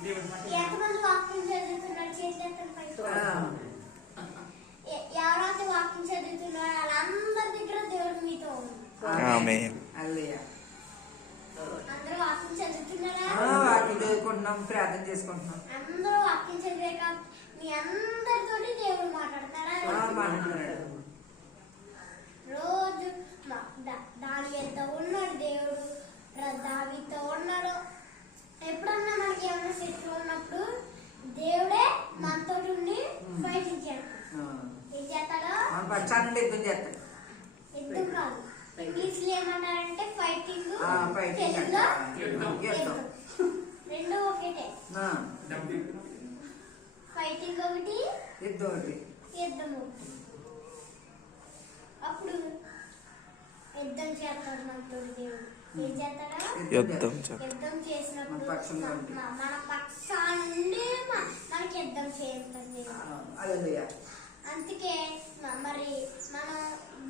ఎంతమంది వాక్యం చదువుతున్నారు ఎవరైతే వాక్యం చదువుతున్నారో వాళ్ళందరి దగ్గర దేవుడు మీతో అందరూ వాక్యం చదువుతున్నారా? వాక్యం చదువుకుంటున్నాం, ప్రార్థన చేసుకుంటున్నాం. అందరూ వాక్యం చదివాక మీ అందరితోటి దేవుడు మాట్లాడతారా? రోజు దానితో ఉన్నాడు దేవుడు, దావితో ఉన్నాడు. ఎప్పుడన్నా మనకి ఏమైనా శత్రువు ఉన్నప్పుడు దేవుడే మనతో ఉండి ఫైటింగ్ చేస్తాడు. ఏం చేస్తాడో యుద్ధం చేస్తాడు. యుద్ధం కాదు, ఇంగ్లీష్ లో ఏమంటారంటే ఫైటింగ్, రెండు ఒకటే. ఫైటింగ్ ఒకటి, యుద్ధం ఒకటి. అప్పుడు యుద్ధం చేస్తాడు మనతో దేవుడు. ఏం చేస్తాడా? యుద్ధం చేసినప్పుడు మన పక్షాన్ని మనకి యుద్ధం చేస్తాడు. అందుకే మరి మనం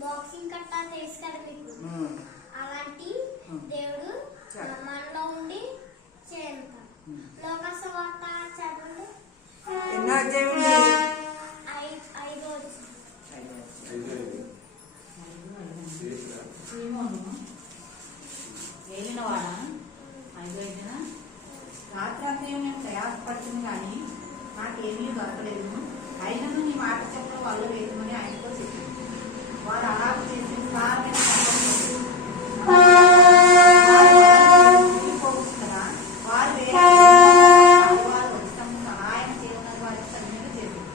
బాక్సింగ్ కట్టా తెలుసు కదా మీకు, అలాంటి దేవుడు మనలో ఉండి చేస్తాడు. లోకసువార్త చదవండి. 5వ ఏలినవాడా 5 రాత్రి నేను ప్రయాసపడుతుంది కానీ నాకేమీ దొరకలేదు. అయినను నీ మాట చెప్పడం వల్ల వేయమని ఆయనతో చెప్పింది. వారు అలా చేసిన వారు వారు ఉచితం సహాయం చేయడం వారికి తగినట్టు చేసింది.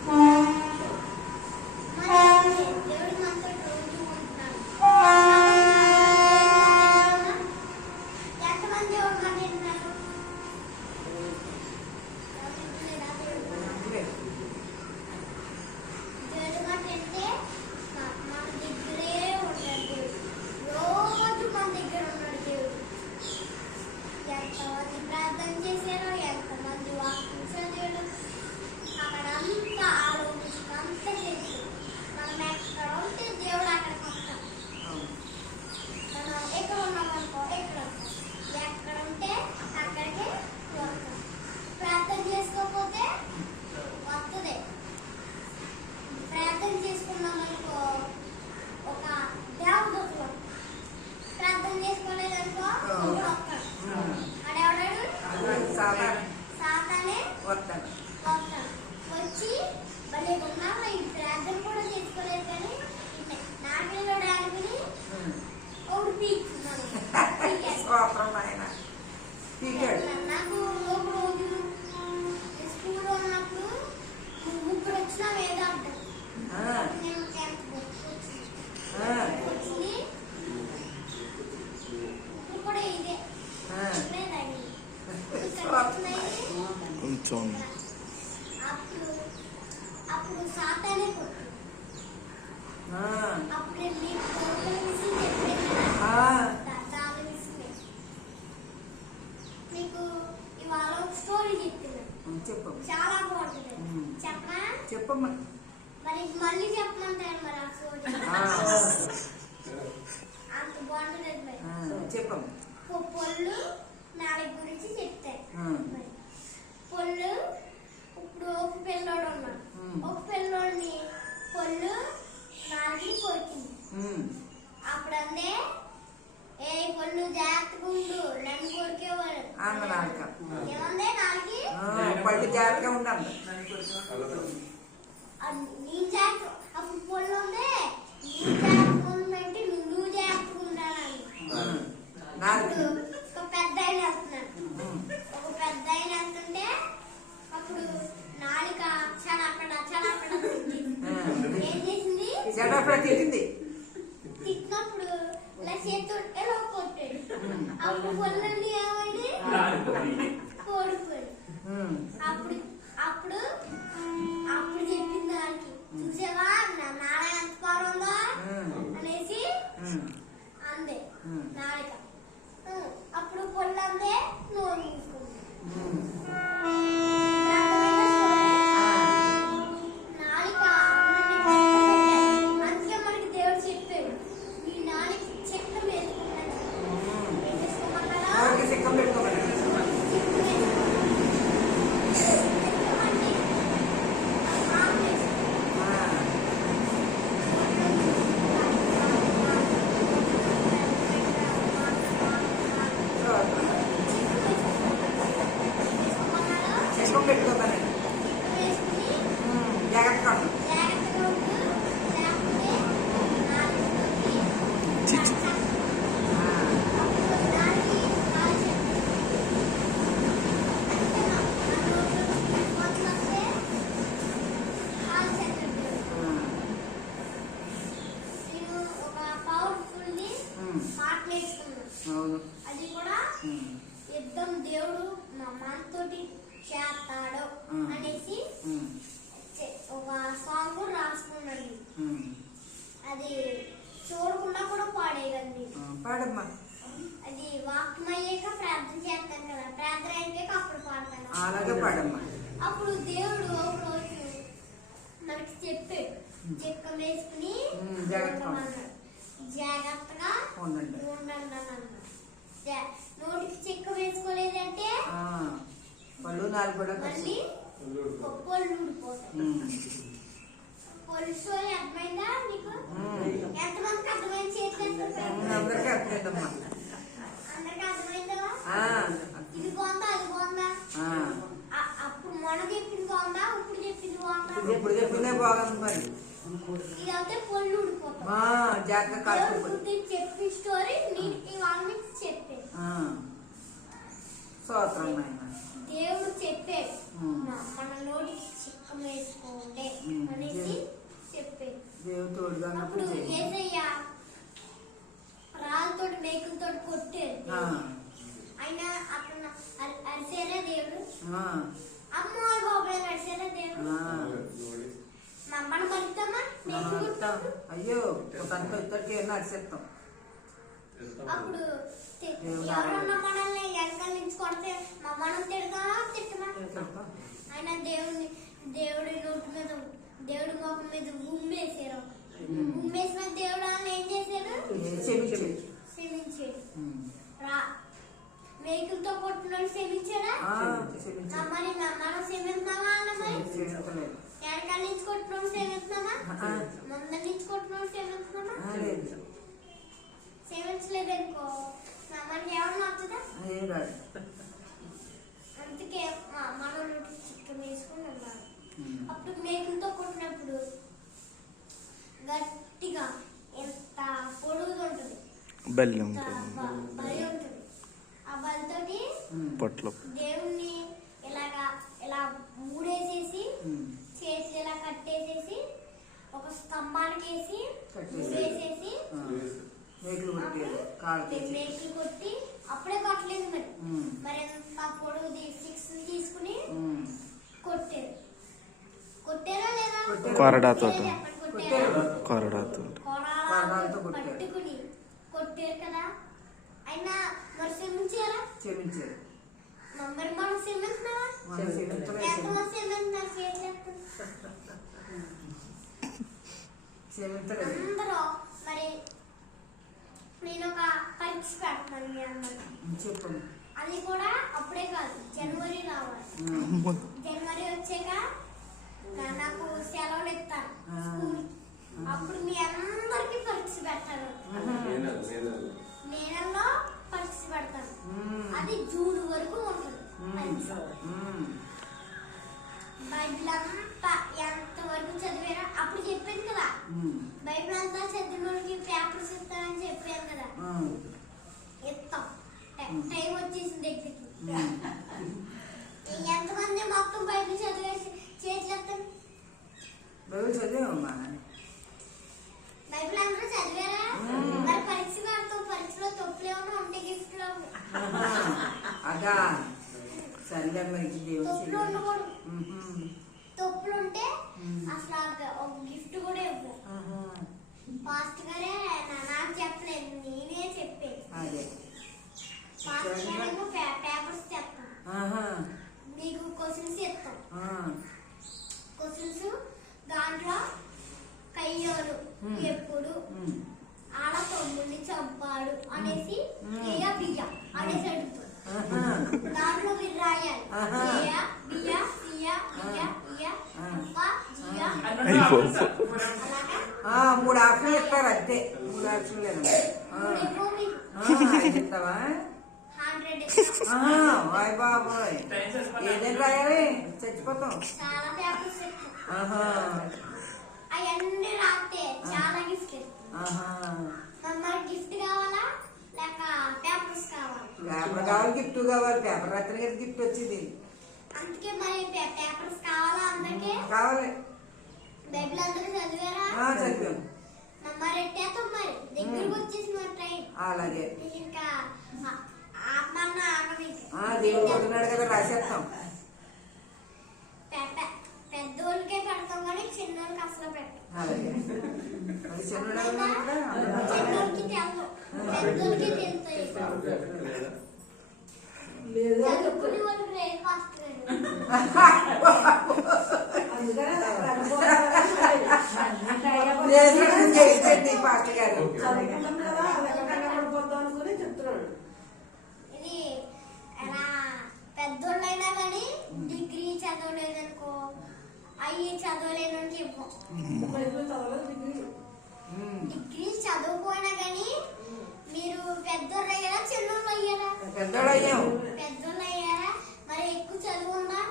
వచ్చి భలే ఉన్నాము. ఈ ప్రార్థన కూడా చేసుకోలేదు కానీ నాటిలో డాడుకుని ఒకటి పీక్కున్నాను. నాకు ఒక రోజు స్కూల్లో ఉన్నప్పుడు ముగ్గురు వచ్చినా ఏదో అంటారు. నేను 10th వచ్చింది ఇప్పుడు ఇదే కొంచెం అప్పుడు సాతానే కొట్టు. అప్పుడు వెళ్ళి మీకు ఇవాళ ఒక స్టోరీ చెప్తున్నాను. చాలా బాగుంటుంది. చెప్పనా? చెప్పమ్మా. మరి మళ్ళీ చెప్పమంటారు మరి ఆ స్టోరీ. అంత బాగుంటుంది మరి. చెప్పమ్మా. పొల్లు నాలుగు గురించి చెప్తారు. పొల్లు ఇప్పుడు ఒక పిల్లోడు ఉన్నాడు. ఒక పిల్లోడిని పొల్లు నాలుగు కొరికింది. అప్పుడు అందే ఏ పొల్లు జాగ్రత్తగా ఉండు, నన్ను కొరికేవాడు ఏమందే నాలుగు పళ్ళు జాగ్రత్తగా ఉండాలి. నేను జాగ్రత్త. అప్పుడు పొల్లు ఉందే నేను జాగ్రత్తగా ఉందంటే నువ్వు జాగ్రత్తగా ఉండాలని. అప్పుడు ఒక పెద్ద ఆయన వెళ్తున్నాడు. ఒక పెద్ద ఆయన వెళ్తుంటే అప్పుడు నాలుక చలాపడ ఏం చేసింది? తిట్టినప్పుడు ఇలా చేతులు ఎలా కొట్టాడు. అప్పుడు పొల్లండి ఏమైంది? కోడిపోయాడు. అప్పుడు అప్పుడు అప్పుడు చెప్పింది దానికి, చూసావా నా నాన్న ఎంత పవర్ ఉందో అనేసి అందే నాలుక. అప్పుడు పొల్లందే నోరు మూసుకుంది. అందుకే మనకి దేవుడు చెప్పాడు మీ నాలుక చెట్ల మీద ఏం చేసుకోమన్నాడా? పెట్టుకోమనండి. వేసుకుని జాగ్రత్తగా ఉండు. జాగ్రత్తగా ఉండు. లేకపోతే నాలుగుకి అప్పుడు దానికి కాల్చండి. అంతేనా? ఆ నోట్లో మొత్తం వస్తే కాల్చండి. నేను ఒక పవర్ఫుల్ని పాట నేర్చుకున్నాను. అవును. అది కూడా యుద్ధం దేవుడు మనతోటి చేస్తాడు అనేసి ఒక సాంగ్ రాసుకున్నాను. అది చూడకుండా కూడా పాడేదండి. పాడమ్మా. అది వాక్యం అయ్యాక ప్రార్థన చేస్తాను కదా, ప్రార్థన అయ్యాక అప్పుడు పాడతాను. అలాగే పాడమ్మా. అప్పుడు దేవుడు ఒక రోజు మనకి చెప్పాడు, చెక్క వేసుకుని ఉండమన్నాడు. జాగ్రత్తగా ఉండండి. ఉండండి అని అన్నాడు. నోటికి చెక్క వేసుకోలేదంటే పళ్ళు నాలుగు కూడా మళ్ళీ పళ్ళు ఊడిపోతాయి. పొలుసు అర్థమైందా మీకు? ఎంతమందికి అర్థమైంది? చేతులు అందరికీ అర్థమైందమ్మా. అందరికి అర్థమైందా? ఇది బాగుందా అది బాగుందా? అప్పుడు మొన్న చెప్పింది బాగుందా ఇప్పుడు చెప్పింది బాగుందా? ఇప్పుడు చెప్పిందే బాగుంది. మరి ఇది అయితే పొళ్ళు ఊడిపోతాయి. జాగ్రత్త కాల్చుకోండి. చెప్పి స్టోరీ నీకు వాళ్ళకి చెప్పే స్తోత్రం నాయన. దేవుడు చెప్పాడు మన నోటికి చిక్కం వేసుకోండి అనేసి చెప్పాడు. దేవుడు తోడుగా అప్పుడు ఏదయ్య రాళ్ళతో మేకులతో కొట్టారు. ఆయన అక్కడ అరిసేరా దేవుడు? అమ్మో బాబాయ్ అరిసేరా దేవుడు? మనం పలుకుతామా? అయ్యో తనతో ఇద్దరికి నడిచేస్తాం. అప్పుడు ఎవరన్నా మనల్ని వెనకాల నుంచి కొడితే మనం తిడతామా తిట్టమా? ఆయన దేవుడి నోటి మీద దేవుడి ముఖం మీద ఉమ్మేసారు. ఉమ్మేసిన దేవుడు ఆయన ఏం చేశాడు? క్షమించాడు. మేకులతో కొట్టిన క్షమించాడా? మరి మనం క్షమిస్తున్నామా అన్న? మరి వెనకాల నుంచి కొట్టిన క్షమిస్తున్నామా? ముందర నుంచి కొట్టిన క్షమిస్తున్నామా? క్షమించలేదనుకో మనకి ఏమన్నా వస్తుందా? అందుకే మనం చిక్కం వేసుకుని ఉన్నాడు. అప్పుడు మేకులతో కొట్టినప్పుడు గట్టిగా ఎంత పొడుగు ఉంటుంది, బలి ఉంటుంది. ఆ బలితోటి దేవుణ్ణి ఇలా మూడేసేసి చేతులు ఇలా కట్టేసేసి ఒక స్తంభానికి వేసి మూడేసేసి మేకులు కొట్టి అప్పుడే కొట్టలేదు. మరి ఎంత పొడుగు 6 తీసుకుని కొట్టారు. కొట్టారా లేదా? కొరడాతో పట్టుకుని కొట్టారు కదా. అయినా మరి క్షమించారా? క్షమించారు. మరి మనం క్షమిస్తున్నావా? ఎంతమంది క్షమిస్తున్నారు? అందరూ మరి నేను ఒక పరీక్ష పెడతాను మీ అందరికి. చెప్పండి. అది కూడా అప్పుడే కాదు, జనవరి రావాలి. జనవరి వచ్చాక నాకు సెలవులు ఇస్తాను స్కూల్. అప్పుడు మీ అందరికి పరీక్ష పెడతాను. మే నెలలో పరీక్ష పెడతాను. అది జూన్ వరకు ఉంటుంది పరీక్ష. బైబిల్ అంతా ఎంత వరకు చదివారా? అప్పుడు చెప్పాను కదా, బైబిల్ అంతా చదివిన వాళ్ళకి పేపర్స్ ఇస్తానని చెప్పాను కదా. ఇస్తాం. టైం వచ్చేసింది దగ్గరికి. ఎంతమంది మొత్తం బైబిల్ చదివేసి చేతులు ఎత్తండి. బైబిల్ చదివామమ్మా. బైబిల్ అందరూ చదివారా? మరి పరీక్ష పెడతాం. పరీక్షలో తప్పులు ఏమన్నా ఉంటే గిఫ్ట్ లో అదా సరిగా మరి తప్పులు ఉండకూడదు. తప్పులు ఉంటే అసలు ఒక గిఫ్ట్ కూడా ఇవ్వదు. ఫాస్ట్ గానే నాకు చెప్పలేదు, నేనే చెప్పాను. ఫాస్ట్ గానే పేపర్స్ చెప్తాం, మీకు క్వశ్చన్స్ ఇస్తాం. క్వశ్చన్స్ దాంట్లో కయ్యోలు ఎప్పుడు ఆడ తమ్ముడిని చంపాడు అనేసి బియ్య అనేసి అడుగుతాడు. దాంట్లో మీరు రాయాలి బియ్య బియ్య బియ్య బియ్య జియా. అలాగా 3 ఆప్షన్లు ఇస్తారు అంతే. 3 ఆప్షన్లు ఇస్తావా? బాబోయ్ ఏదైనా రాయాలి చచ్చిపోతాం. చాలా పేపర్స్ ఇస్తాం. ఆహా అవన్నీ రాస్తే చాలా గిఫ్ట్ ఇస్తాం. ఆహా మరి గిఫ్ట్ కావాలా లేక పేపర్స్ కావాలా? పేపర్ కావాలి, గిఫ్ట్ కావాలి. పేపర్ రాత్రి కదా గిఫ్ట్ వచ్చింది. అందుకే మరి పేపర్స్ కావాలా అందరికి? కావాలి. బైబిల్ అందరూ చదివారా? చదివాం. మరి ఎట్టేస్తాం మరి దగ్గరకు వచ్చేసి మరి ట్రైన్. అలాగే ఇంకా ఆత్మన్న ఆగమి. దేవుడు కొడుతున్నాడు కదా రాసేస్తాం. పెద్దోళ్ళకే పెడతాం కానీ చిన్నోళ్ళకి అసలు పెట్టాం. అలాగే అది చిన్నోడు చిన్నోళ్ళకి తెలవు, పెద్దోళ్ళకి తెలుస్తాయి. చదువుకునే వాళ్ళకి రేపు పాస్టర్ గారు ఇది ఎలా పెద్దోళ్ళైనా కానీ డిగ్రీ చదవలేదనుకో అయ్యి చదవలేదని చెప్పు. డిగ్రీ చదవకపోయినా కానీ మీరు పెద్దోళ్ళు అయ్యారా చిన్నోళ్ళు అయ్యారా? పెద్దోడు అయ్యాం. పెద్దోళ్ళు అయ్యారా? మరి ఎక్కువ చదువు ఉందా?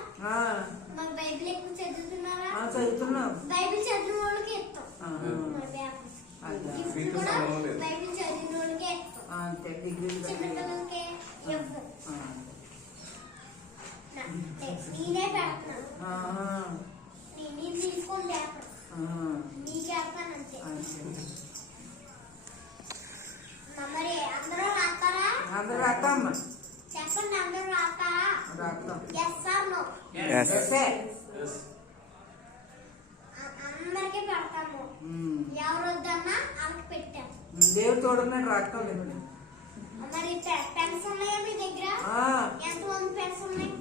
మరి బైబిల్ ఎక్కువ చదువుతున్నారా? చదువుతున్నాం. బైబిల్ చదివిన వాళ్ళకి ఇస్తాం. గిఫ్ట్ కూడా బైబిల్ చదివిన వాళ్ళకే ఇస్తాం. అంతే డిగ్రీ చిన్నపిల్లలకి ఇవ్వం. నేనే పెడుతున్నాను. నేను తీసుకొని పేపర్ నీకేస్తాను అంతే. మరి అందరూ రాస్తారా? అందరూ రాస్తామ్మా. చెప్పండి, అందరూ రాస్తారా? రాస్తాం. Yes or no? అందరికీ పెడతాము. ఎవరు వద్దన్నా వాళ్ళకి పెట్టాము. దేవుడు తోడున్నాడు రాస్తాం లేదు. మరి పెన్స్ ఉన్నాయా మీ దగ్గర? ఎంతమంది పెన్స్ ఉన్నాయి?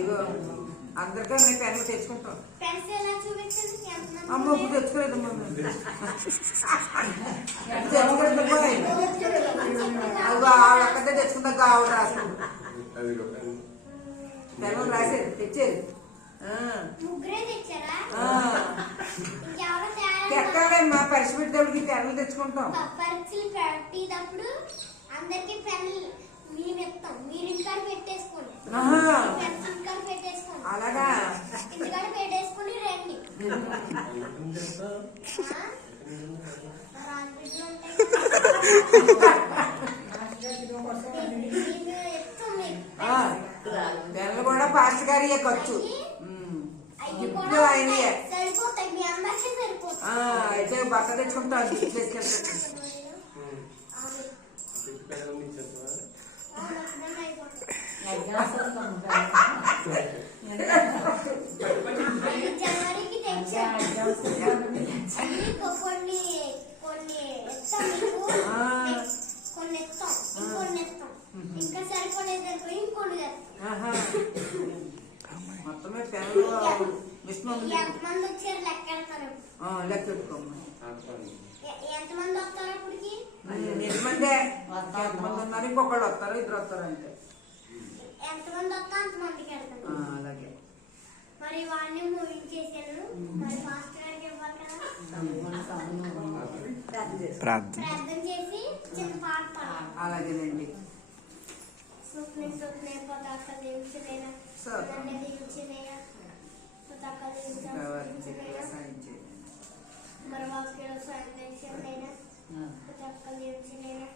ఇగో అందరికీ పెన్ను తెచ్చుకుంటాం. పెన్స్ ఎలా చూపించండి? అమ్మ ఇప్పుడు తెచ్చుకోలేదు తెచ్చుకోలేదు ఆవిడొక్కదే తెచ్చుకుంటా ఆవిడ రాసుకుంటాం. పెన్ను రాసేది తెచ్చేది. ముగ్గురే తెచ్చారా? ఎక్కడమ్మా పరీక్ష పెట్టేవాడికి పెన్నులు తెచ్చుకుంటాం. పరీక్షలు పెట్టేటప్పుడు అందరికి పెన్నులు మేము ఇస్తాం. మీరు ఇంటికాడ పెట్టేసుకోండి. ఇంటికాడ పెట్టేసుకోండి. అలాగా ఇంటికాడ పెట్టేసుకుని రండి. పెన్నులు కూడా పాస్టర్ గారి ఖర్చు సరిపోతాయి. మీ అందరికీ సరిపోతాయి. అయితే బట్ట తెచ్చుకుంటాం. జనవరికి తెచ్చాను. కొన్ని కొన్ని ఇస్తాం మీకు, కొన్ని ఇస్తాం, ఇంకొన్ని ఇస్తాం. ఇంకా సరిపోలేదు అనుకో ఇంకొన్ని తెస్తాం. మొత్తమే పెన్నులు ఎంతమంది వచ్చారు లెక్క వెళ్తారు? లెక్క పెట్టుకోమ్మా. ఎంతమంది వస్తారు అప్పటికి? ఎంతమంది ఉన్నారు? ఇంకొకళ్ళు వస్తారు, ఇద్దరు వస్తారు అంటే. ఎంతమంది వస్తా అంతమందికి వెళ్తాను. అలాగే మరి వాడిని ముగించేసాను. మరి పాస్టర్ గారికి ఇవ్వాలి కదా. ప్రార్థన చేసి చిన్న పాట పాడాలి. అలాగేనండి. సుప్నే సుప్నే పతాక దేవించలేనా, నన్ను దేవించలేనా, పతాక దేవించలేనా, మరి వాక్యాలు సాయంత్రం పతాక దేవించలేనా,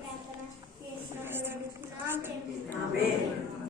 ప్రార్థన చేసిన